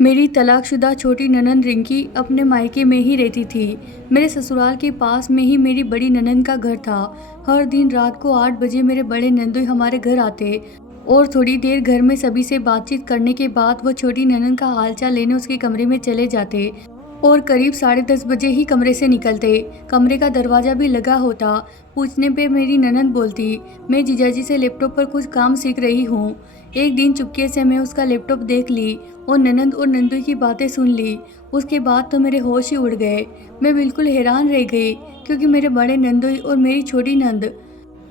मेरी तलाकशुदा छोटी ननंद रिंकी अपने मायके में ही रहती थी। मेरे ससुराल के पास में ही मेरी बड़ी ननंद का घर था। हर दिन रात को 8 बजे मेरे बड़े नंदोई हमारे घर आते और थोड़ी देर घर में सभी से बातचीत करने के बाद वो छोटी ननंद का हालचाल लेने उसके कमरे में चले जाते और करीब 10:30 बजे ही कमरे से निकलते। कमरे का दरवाज़ा भी लगा होता। पूछने पे मेरी ननंद बोलती, मैं जीजाजी से लैपटॉप पर कुछ काम सीख रही हूँ। एक दिन चुपके से मैं उसका लैपटॉप देख ली और ननंद और नंदू की बातें सुन ली। उसके बाद तो मेरे होश ही उड़ गए। मैं बिल्कुल हैरान रह गई क्योंकि मेरे बड़े नंदोई और मेरी छोटी नंद,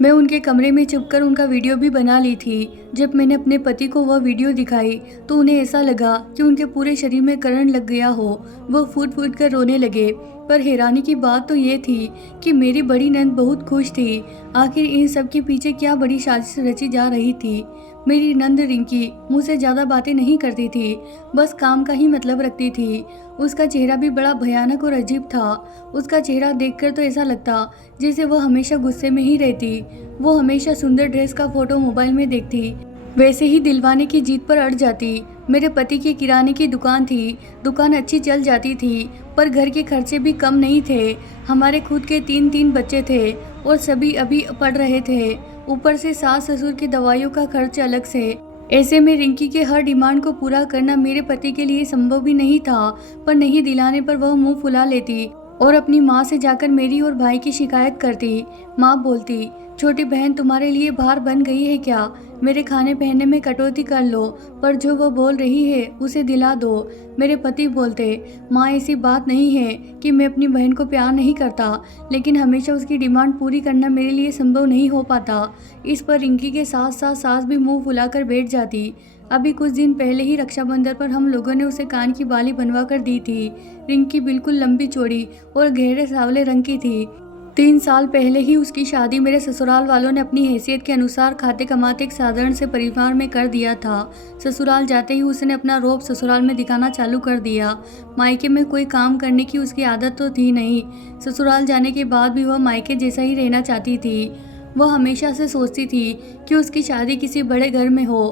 मैं उनके कमरे में छुपकर उनका वीडियो भी बना ली थी। जब मैंने अपने पति को वह वीडियो दिखाई तो उन्हें ऐसा लगा कि उनके पूरे शरीर में करंट लग गया हो। वह फूट फूट कर रोने लगे। पर हैरानी की बात तो ये थी कि मेरी बड़ी नंद बहुत खुश थी। आखिर इन सब के पीछे क्या बड़ी साजिश रची जा रही थी। मेरी नंद रिंकी मुझसे ज़्यादा बातें नहीं करती थी, बस काम का ही मतलब रखती थी। उसका चेहरा भी बड़ा भयानक और अजीब था। उसका चेहरा देखकर तो ऐसा लगता जैसे वह हमेशा गुस्से में ही रहती। वो हमेशा सुंदर ड्रेस का फोटो मोबाइल में देखती, वैसे ही दिलवाने की जीत पर अड़ जाती। मेरे पति की किराने की दुकान थी। दुकान अच्छी चल जाती थी पर घर के खर्चे भी कम नहीं थे। हमारे खुद के 3-3 बच्चे थे और सभी अभी पढ़ रहे थे। ऊपर से सास ससुर की दवाइयों का खर्च अलग से। ऐसे में रिंकी के हर डिमांड को पूरा करना मेरे पति के लिए संभव भी नहीं था। पर नहीं दिलाने पर वह मुंह फुला लेती और अपनी माँ से जाकर मेरी और भाई की शिकायत करती। माँ बोलती, छोटी बहन तुम्हारे लिए भार बन गई है क्या? मेरे खाने पहनने में कटौती कर लो, पर जो वो बोल रही है उसे दिला दो। मेरे पति बोलते, माँ ऐसी बात नहीं है कि मैं अपनी बहन को प्यार नहीं करता, लेकिन हमेशा उसकी डिमांड पूरी करना मेरे लिए संभव नहीं हो पाता। इस पर रिंकी के साथ साथ सास भी मुंह फुलाकर बैठ जाती। अभी कुछ दिन पहले ही रक्षाबंधन पर हम लोगों ने उसे कान की बाली बनवा कर दी थी। रिंकी बिल्कुल लंबी चौड़ी और गहरे सांवले रंग की थी। 3 साल पहले ही उसकी शादी मेरे ससुराल वालों ने अपनी हैसियत के अनुसार खाते कमाते एक साधारण से परिवार में कर दिया था। ससुराल जाते ही उसने अपना रौब ससुराल में दिखाना चालू कर दिया। मायके में कोई काम करने की उसकी आदत तो थी नहीं। ससुराल जाने के बाद भी वह मायके जैसा ही रहना चाहती थी। वह हमेशा से सोचती थी कि उसकी शादी किसी बड़े घर में हो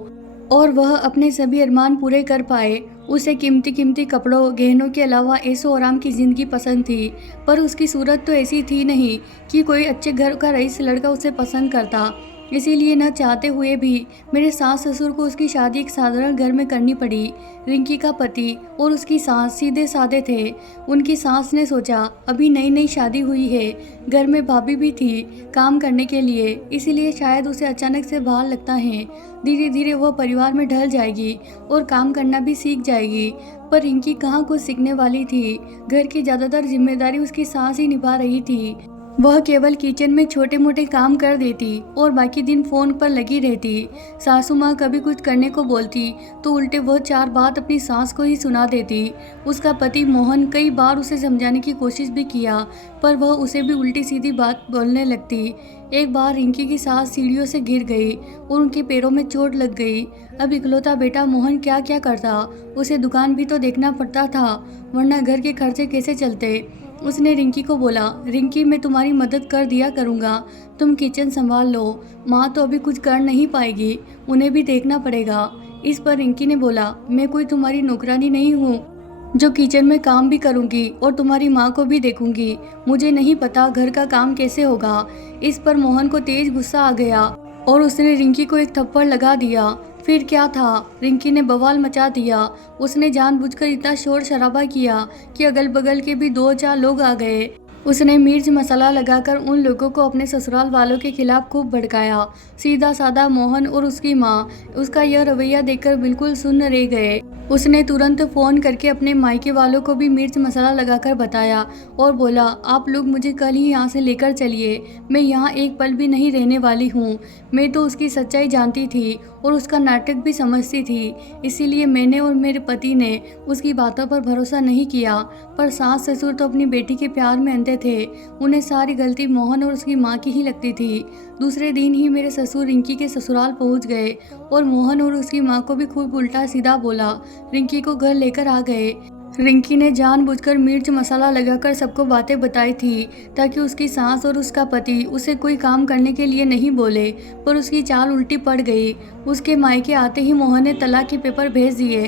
और वह अपने सभी अरमान पूरे कर पाए। उसे कीमती कीमती कपड़ों गहनों के अलावा ऐशो आराम की ज़िंदगी पसंद थी। पर उसकी सूरत तो ऐसी थी नहीं कि कोई अच्छे घर का रईस लड़का उसे पसंद करता। इसीलिए न चाहते हुए भी मेरे सास ससुर को उसकी शादी एक साधारण घर में करनी पड़ी। रिंकी का पति और उसकी सास सीधे साधे थे। उनकी सास ने सोचा अभी नई नई शादी हुई है, घर में भाभी भी थी काम करने के लिए, इसीलिए शायद उसे अचानक से भार लगता है। धीरे धीरे वह परिवार में ढल जाएगी और काम करना भी सीख जाएगी। पर रिंकी कहाँ कुछ सीखने वाली थी। घर की ज़्यादातर जिम्मेदारी उसकी सास ही निभा रही थी। वह केवल किचन में छोटे मोटे काम कर देती और बाकी दिन फ़ोन पर लगी रहती। सासू माँ कभी कुछ करने को बोलती तो उल्टे वह 4 बात अपनी सास को ही सुना देती। उसका पति मोहन कई बार उसे समझाने की कोशिश भी किया, पर वह उसे भी उल्टी सीधी बात बोलने लगती। एक बार रिंकी की सास सीढ़ियों से गिर गई और उनके पैरों में चोट लग गई। अब इकलौता बेटा मोहन क्या क्या करता। उसे दुकान भी तो देखना पड़ता था, वरना घर के खर्चे कैसे चलते। उसने रिंकी को बोला, रिंकी मैं तुम्हारी मदद कर दिया करूँगा, तुम किचन संभाल लो। माँ तो अभी कुछ कर नहीं पाएगी, उन्हें भी देखना पड़ेगा। इस पर रिंकी ने बोला, मैं कोई तुम्हारी नौकरानी नहीं हूँ जो किचन में काम भी करूँगी और तुम्हारी माँ को भी देखूँगी। मुझे नहीं पता घर का काम कैसे होगा। इस पर मोहन को तेज गुस्सा आ गया और उसने रिंकी को एक थप्पड़ लगा दिया। फिर क्या था, रिंकी ने बवाल मचा दिया। उसने जानबूझकर इतना शोर शराबा किया कि अगल बगल के भी 2-4 लोग आ गए। उसने मिर्च मसाला लगाकर उन लोगों को अपने ससुराल वालों के खिलाफ खूब भड़काया। सीधा साधा मोहन और उसकी माँ उसका यह रवैया देखकर बिल्कुल सुन्न रह गए। उसने तुरंत फ़ोन करके अपने मायके वालों को भी मिर्च मसाला लगाकर बताया और बोला, आप लोग मुझे कल ही यहाँ से लेकर चलिए, मैं यहाँ एक पल भी नहीं रहने वाली हूँ। मैं तो उसकी सच्चाई जानती थी और उसका नाटक भी समझती थी, इसीलिए मैंने और मेरे पति ने उसकी बातों पर भरोसा नहीं किया। पर सास ससुर तो अपनी बेटी के प्यार में अंधे थे। उन्हें सारी गलती मोहन और उसकी माँ की ही लगती थी। दूसरे दिन ही मेरे ससुर रिंकी के ससुराल पहुँच गए और मोहन और उसकी माँ को भी खूब उल्टा सीधा बोला। रिंकी को घर लेकर आ गए। रिंकी ने जानबूझकर मिर्च मसाला लगाकर सबको बातें बताई थी ताकि उसकी सास और उसका पति उसे कोई काम करने के लिए नहीं बोले, पर उसकी चाल उल्टी पड़ गई। उसके मायके आते ही मोहन ने तलाक के पेपर भेज दिए।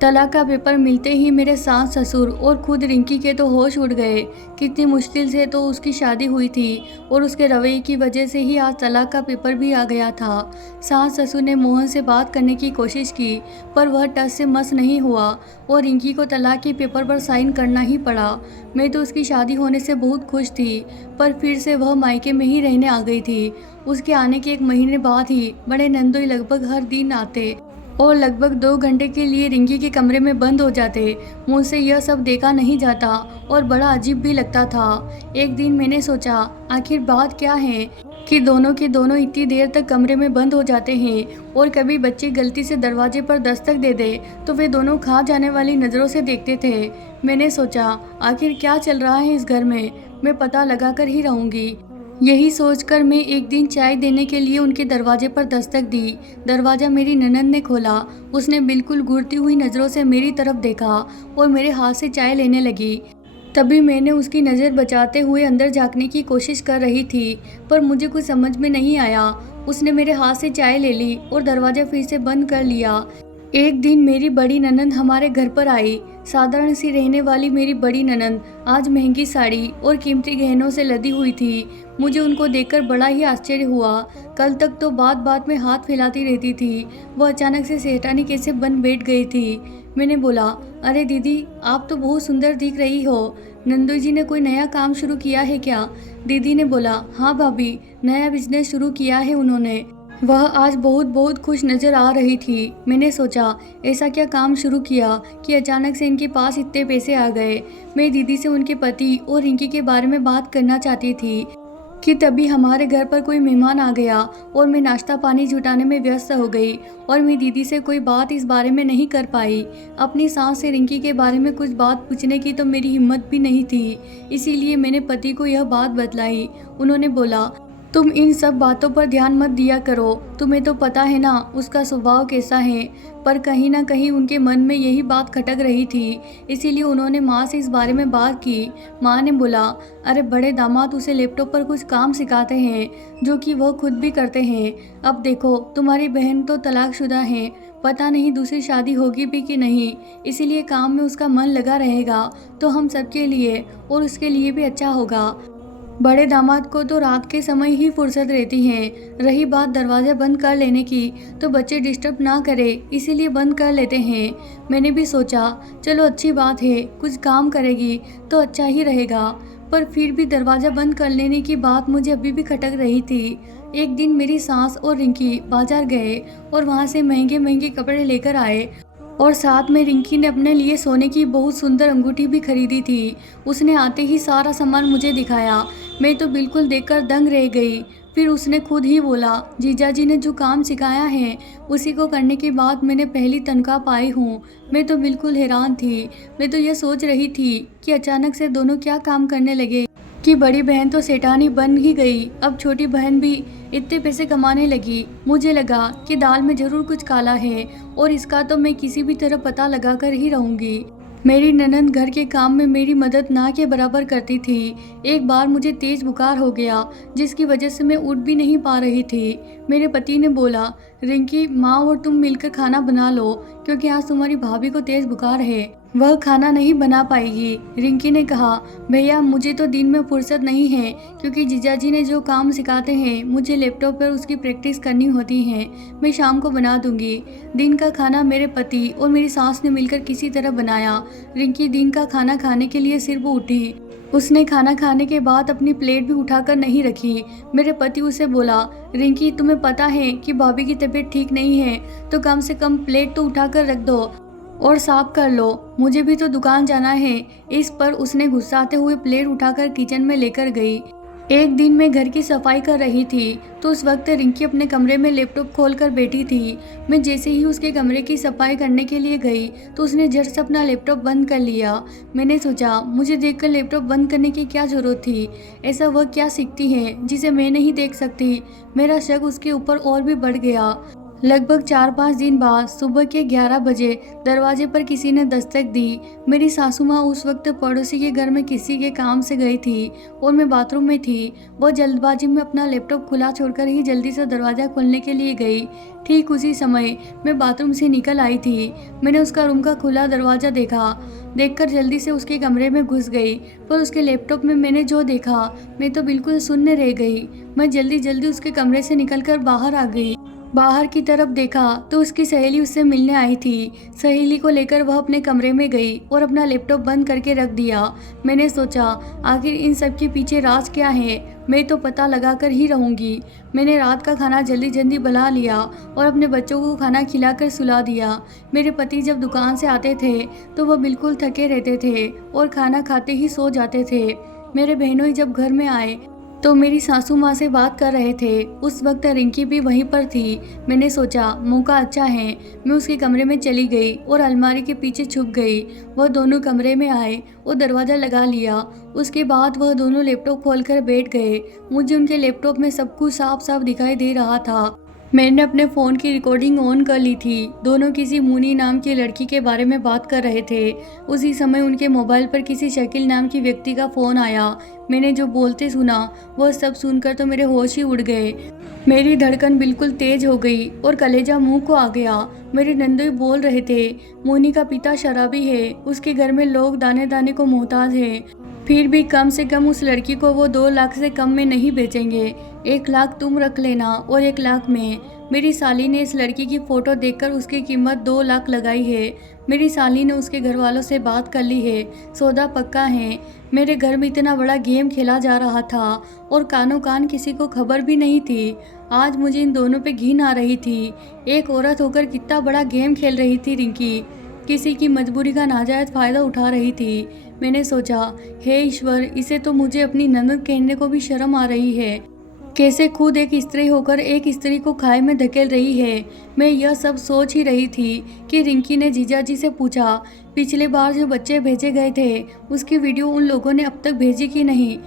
तलाक का पेपर मिलते ही मेरे सास ससुर और खुद रिंकी के तो होश उड़ गए। कितनी मुश्किल से तो उसकी शादी हुई थी और उसके रवैये की वजह से ही आज तलाक का पेपर भी आ गया था। सास ससुर ने मोहन से बात करने की कोशिश की पर वह टस से मस नहीं हुआ और रिंकी को तलाक के पेपर पर साइन करना ही पड़ा। मैं तो उसकी शादी होने से बहुत खुश थी पर फिर से वह मायके में ही रहने आ गई थी। उसके आने के 1 महीने बाद ही बड़े नंदोई लगभग हर दिन आते और लगभग 2 घंटे के लिए रिंकी के कमरे में बंद हो जाते। मुझसे यह सब देखा नहीं जाता और बड़ा अजीब भी लगता था। एक दिन मैंने सोचा आखिर बात क्या है कि दोनों के दोनों इतनी देर तक कमरे में बंद हो जाते हैं और कभी बच्चे गलती से दरवाजे पर दस्तक दे दे तो वे दोनों खा जाने वाली नज़रों से देखते थे। मैंने सोचा आखिर क्या चल रहा है इस घर में, मैं पता लगा कर ही रहूँगी। यही सोचकर मैं एक दिन चाय देने के लिए उनके दरवाजे पर दस्तक दी। दरवाज़ा मेरी ननद ने खोला। उसने बिल्कुल घूरती हुई नज़रों से मेरी तरफ देखा और मेरे हाथ से चाय लेने लगी। तभी मैंने उसकी नज़र बचाते हुए अंदर झांकने की कोशिश कर रही थी पर मुझे कुछ समझ में नहीं आया। उसने मेरे हाथ से चाय ले ली और दरवाज़ा फिर से बंद कर लिया। एक दिन मेरी बड़ी ननंद हमारे घर पर आई। साधारण सी रहने वाली मेरी बड़ी ननंद आज महंगी साड़ी और कीमती गहनों से लदी हुई थी। मुझे उनको देखकर बड़ा ही आश्चर्य हुआ। कल तक तो बात बात में हाथ फैलाती रहती थी, वो अचानक से सेठानी कैसे बन बैठ गई थी। मैंने बोला, अरे दीदी आप तो बहुत सुंदर दिख रही हो, नंदू जी ने कोई नया काम शुरू किया है क्या? दीदी ने बोला, हाँ भाभी, नया बिजनेस शुरू किया है उन्होंने। वह आज बहुत बहुत खुश नज़र आ रही थी। मैंने सोचा ऐसा क्या काम शुरू किया कि अचानक से इनके पास इतने पैसे आ गए। मैं दीदी से उनके पति और रिंकी के बारे में बात करना चाहती थी कि तभी हमारे घर पर कोई मेहमान आ गया और मैं नाश्ता पानी जुटाने में व्यस्त हो गई और मैं दीदी से कोई बात इस बारे में नहीं कर पाई। अपनी सास से रिंकी के बारे में कुछ बात पूछने की तो मेरी हिम्मत भी नहीं थी, इसीलिए मैंने पति को यह बात बतलाई। उन्होंने बोला, तुम इन सब बातों पर ध्यान मत दिया करो, तुम्हें तो पता है ना उसका स्वभाव कैसा है। पर कहीं ना कहीं उनके मन में यही बात खटक रही थी, इसीलिए उन्होंने माँ से इस बारे में बात की। माँ ने बोला, अरे बड़े दामाद उसे लैपटॉप पर कुछ काम सिखाते हैं जो कि वह खुद भी करते हैं। अब देखो तुम्हारी बहन तो तलाकशुदा है, पता नहीं दूसरी शादी होगी भी कि नहीं, इसीलिए काम में उसका मन लगा रहेगा तो हम सबके लिए और उसके लिए भी अच्छा होगा। बड़े दामाद को तो रात के समय ही फुर्सत रहती है। रही बात दरवाज़ा बंद कर लेने की तो बच्चे डिस्टर्ब ना करें, इसीलिए बंद कर लेते हैं। मैंने भी सोचा चलो अच्छी बात है, कुछ काम करेगी तो अच्छा ही रहेगा, पर फिर भी दरवाज़ा बंद कर लेने की बात मुझे अभी भी खटक रही थी। एक दिन मेरी सास और रिंकी बाजार गए और वहाँ से महंगे महंगे कपड़े लेकर आए और साथ में रिंकी ने अपने लिए सोने की बहुत सुंदर अंगूठी भी खरीदी थी। उसने आते ही सारा सामान मुझे दिखाया। मैं तो बिल्कुल देखकर दंग रह गई। फिर उसने खुद ही बोला, जीजा जी ने जो काम सिखाया है उसी को करने के बाद मैंने पहली तनख्वाह पाई हूँ। मैं तो बिल्कुल हैरान थी। मैं तो ये सोच रही थी कि अचानक से दोनों क्या काम करने लगे कि बड़ी बहन तो सेठानी बन ही गई, अब छोटी बहन भी इतने पैसे कमाने लगी। मुझे लगा कि दाल में जरूर कुछ काला है और इसका तो मैं किसी भी तरह पता लगा कर ही रहूँगी। मेरी ननंद घर के काम में मेरी मदद ना के बराबर करती थी। एक बार मुझे तेज बुखार हो गया जिसकी वजह से मैं उठ भी नहीं पा रही थी। मेरे पति ने बोला, रिंकी माँ और तुम मिलकर खाना बना लो क्योंकि आज तुम्हारी भाभी को तेज बुखार है, वह खाना नहीं बना पाएगी। रिंकी ने कहा, भैया मुझे तो दिन में फुर्सत नहीं है क्योंकि जीजाजी ने जो काम सिखाते हैं मुझे लैपटॉप पर उसकी प्रैक्टिस करनी होती है। मैं शाम को बना दूंगी। दिन का खाना मेरे पति और मेरी सास ने मिलकर किसी तरह बनाया। रिंकी दिन का खाना खाने के लिए सिर्फ उठी। उसने खाना खाने के बाद अपनी प्लेट भी उठाकर नहीं रखी। मेरे पति उसे बोला, रिंकी तुम्हें पता है कि भाभी की तबीयत ठीक नहीं है तो कम से कम प्लेट तो उठाकर रख दो और साफ कर लो, मुझे भी तो दुकान जाना है। इस पर उसने गुस्साते हुए प्लेट उठाकर किचन में लेकर गई। एक दिन मैं घर की सफाई कर रही थी तो उस वक्त रिंकी अपने कमरे में लैपटॉप खोलकर बैठी थी। मैं जैसे ही उसके कमरे की सफाई करने के लिए गई तो उसने झट से अपना लैपटॉप बंद कर लिया। मैंने सोचा मुझे देखकर लैपटॉप बंद करने की क्या जरूरत थी, ऐसा वह क्या सीखती है जिसे मैं नहीं देख सकती। मेरा शक उसके ऊपर और भी बढ़ गया। लगभग 4-5 दिन बाद सुबह के 11 बजे दरवाजे पर किसी ने दस्तक दी। मेरी सासू माँ उस वक्त पड़ोसी के घर में किसी के काम से गई थी और मैं बाथरूम में थी। वो जल्दबाजी में अपना लैपटॉप खुला छोड़कर ही जल्दी से दरवाज़ा खोलने के लिए गई। ठीक उसी समय मैं बाथरूम से निकल आई थी। मैंने उसका रूम का खुला दरवाज़ा देखकर जल्दी से उसके कमरे में घुस गई, पर उसके लैपटॉप में मैंने जो देखा, मैं तो बिल्कुल सुन्न रह गई। मैं जल्दी जल्दी उसके कमरे से निकलकर बाहर आ गई। बाहर की तरफ देखा तो उसकी सहेली उससे मिलने आई थी। सहेली को लेकर वह अपने कमरे में गई और अपना लैपटॉप बंद करके रख दिया। मैंने सोचा, आखिर इन सब के पीछे राज क्या है, मैं तो पता लगा कर ही रहूँगी। मैंने रात का खाना जल्दी जल्दी बना लिया और अपने बच्चों को खाना खिलाकर सुला दिया। मेरे पति जब दुकान से आते थे तो वह बिल्कुल थके रहते थे और खाना खाते ही सो जाते थे। मेरे बहनोई जब घर में आए तो मेरी सासू माँ से बात कर रहे थे। उस वक्त रिंकी भी वहीं पर थी। मैंने सोचा मौका अच्छा है। मैं उसके कमरे में चली गई और अलमारी के पीछे छुप गई। वह दोनों कमरे में आए और दरवाज़ा लगा लिया। उसके बाद वह दोनों लैपटॉप खोलकर बैठ गए। मुझे उनके लैपटॉप में सब कुछ साफ साफ दिखाई दे रहा था। मैंने अपने फ़ोन की रिकॉर्डिंग ऑन कर ली थी। दोनों किसी मुनी नाम की लड़की के बारे में बात कर रहे थे। उसी समय उनके मोबाइल पर किसी शकील नाम की व्यक्ति का फ़ोन आया। मैंने जो बोलते सुना वह सब सुनकर तो मेरे होश ही उड़ गए। मेरी धड़कन बिल्कुल तेज हो गई और कलेजा मुंह को आ गया। मेरे नंदोई बोल रहे थे, मोनी का पिता शराबी है, उसके घर में लोग दाने दाने को मोहताज हैं, फिर भी कम से कम उस लड़की को वो 2 लाख से कम में नहीं बेचेंगे। 1 लाख तुम रख लेना और 1 लाख में। मेरी साली ने इस लड़की की फ़ोटो देखकर उसकी कीमत 2 लाख लगाई है। मेरी साली ने उसके घर वालों से बात कर ली है, सौदा पक्का है। मेरे घर में इतना बड़ा गेम खेला जा रहा था और कानों कान किसी को खबर भी नहीं थी। आज मुझे इन दोनों पे घिन आ रही थी। एक औरत होकर कितना बड़ा गेम खेल रही थी रिंकी, किसी की मजबूरी का नाजायज़ फ़ायदा उठा रही थी। मैंने सोचा, हे ईश्वर, इसे तो मुझे अपनी ननद कहने को भी शर्म आ रही है। कैसे खुद एक स्त्री होकर एक स्त्री को खाई में धकेल रही है। मैं यह सब सोच ही रही थी कि रिंकी ने जीजाजी से पूछा, पिछले बार जो बच्चे भेजे गए थे उसकी वीडियो उन लोगों ने अब तक भेजी कि नहीं।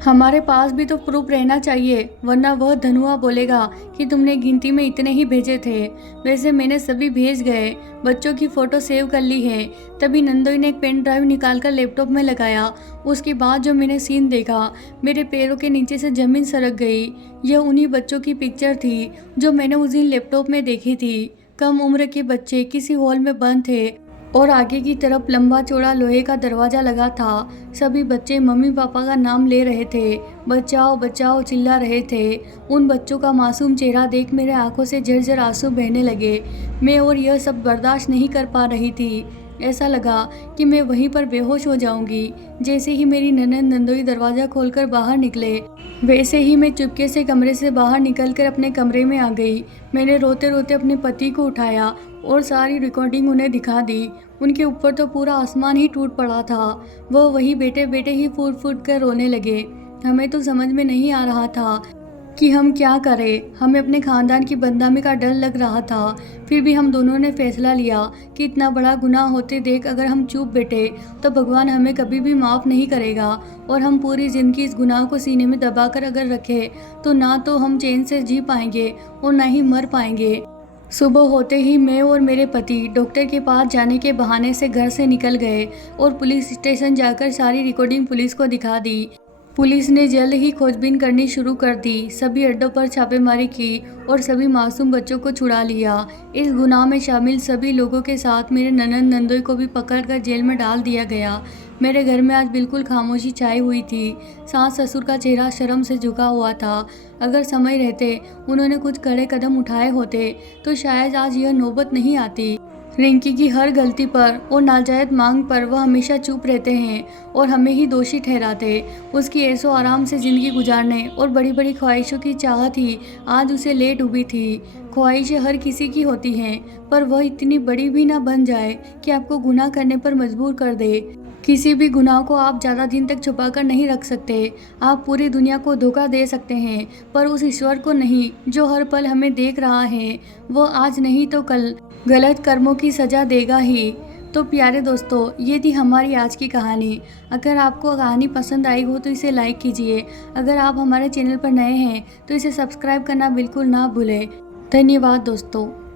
हमारे पास भी तो प्रूफ रहना चाहिए, वरना वह धनुआ बोलेगा कि तुमने गिनती में इतने ही भेजे थे। वैसे मैंने सभी भेज गए, बच्चों की फ़ोटो सेव कर ली है। तभी नंदोई ने एक पेन ड्राइव निकालकर लैपटॉप में लगाया। उसके बाद जो मैंने सीन देखा, मेरे पैरों के नीचे से ज़मीन सरक गई। यह उन्हीं बच्चों की पिक्चर थी जो मैंने उस दिन लैपटॉप में देखी थी। कम उम्र के बच्चे किसी हॉल में बंद थे और आगे की तरफ लंबा चौड़ा लोहे का दरवाजा लगा था। सभी बच्चे मम्मी पापा का नाम ले रहे थे, बचाओ बचाओ चिल्ला रहे थे। उन बच्चों का मासूम चेहरा देख मेरे आंखों से झरझर आंसू बहने लगे। मैं और यह सब बर्दाश्त नहीं कर पा रही थी। ऐसा लगा कि मैं वहीं पर बेहोश हो जाऊंगी। जैसे ही मेरी ननद नंदोई दरवाज़ा खोलकर बाहर निकले, वैसे ही मैं चुपके से कमरे से बाहर निकलकर अपने कमरे में आ गई। मैंने रोते रोते अपने पति को उठाया और सारी रिकॉर्डिंग उन्हें दिखा दी। उनके ऊपर तो पूरा आसमान ही टूट पड़ा था। वह वही बैठे बैठे ही फूट फूट कर रोने लगे। हमें तो समझ में नहीं आ रहा था कि हम क्या करें। हमें अपने खानदान की बदनामी का डर लग रहा था। फिर भी हम दोनों ने फैसला लिया कि इतना बड़ा गुनाह होते देख अगर हम चुप बैठे तो भगवान हमें कभी भी माफ़ नहीं करेगा और हम पूरी ज़िंदगी इस गुनाह को सीने में दबाकर अगर रखें तो ना तो हम चैन से जी पाएंगे और ना ही मर पाएंगे। सुबह होते ही मैं और मेरे पति डॉक्टर के पास जाने के बहाने से घर से निकल गए और पुलिस स्टेशन जाकर सारी रिकॉर्डिंग पुलिस को दिखा दी। पुलिस ने जल्द ही खोजबीन करनी शुरू कर दी। सभी अड्डों पर छापेमारी की और सभी मासूम बच्चों को छुड़ा लिया। इस गुनाह में शामिल सभी लोगों के साथ मेरे ननद नंदोई को भी पकड़कर जेल में डाल दिया गया। मेरे घर में आज बिल्कुल खामोशी छाई हुई थी। सास ससुर का चेहरा शर्म से झुका हुआ था। अगर समय रहते उन्होंने कुछ कड़े कदम उठाए होते तो शायद आज यह नौबत नहीं आती। रिंकी की हर गलती पर और नाजायज मांग पर वह हमेशा चुप रहते हैं और हमें ही दोषी ठहराते। उसकी ऐसो आराम से ज़िंदगी गुजारने और बड़ी बड़ी ख्वाहिशों की चाहत ही आज उसे ले डूबी थी। ख्वाहिशें हर किसी की होती हैं, पर वह इतनी बड़ी भी ना बन जाए कि आपको गुनाह करने पर मजबूर कर दे। किसी भी गुनाह को आप ज़्यादा दिन तक छुपा कर नहीं रख सकते। आप पूरी दुनिया को धोखा दे सकते हैं, पर उस ईश्वर को नहीं जो हर पल हमें देख रहा है। वो आज नहीं तो कल गलत कर्मों की सज़ा देगा ही। तो प्यारे दोस्तों, ये थी हमारी आज की कहानी। अगर आपको कहानी पसंद आई हो तो इसे लाइक कीजिए। अगर आप हमारे चैनल पर नए हैं तो इसे सब्सक्राइब करना बिल्कुल ना भूलें। धन्यवाद दोस्तों।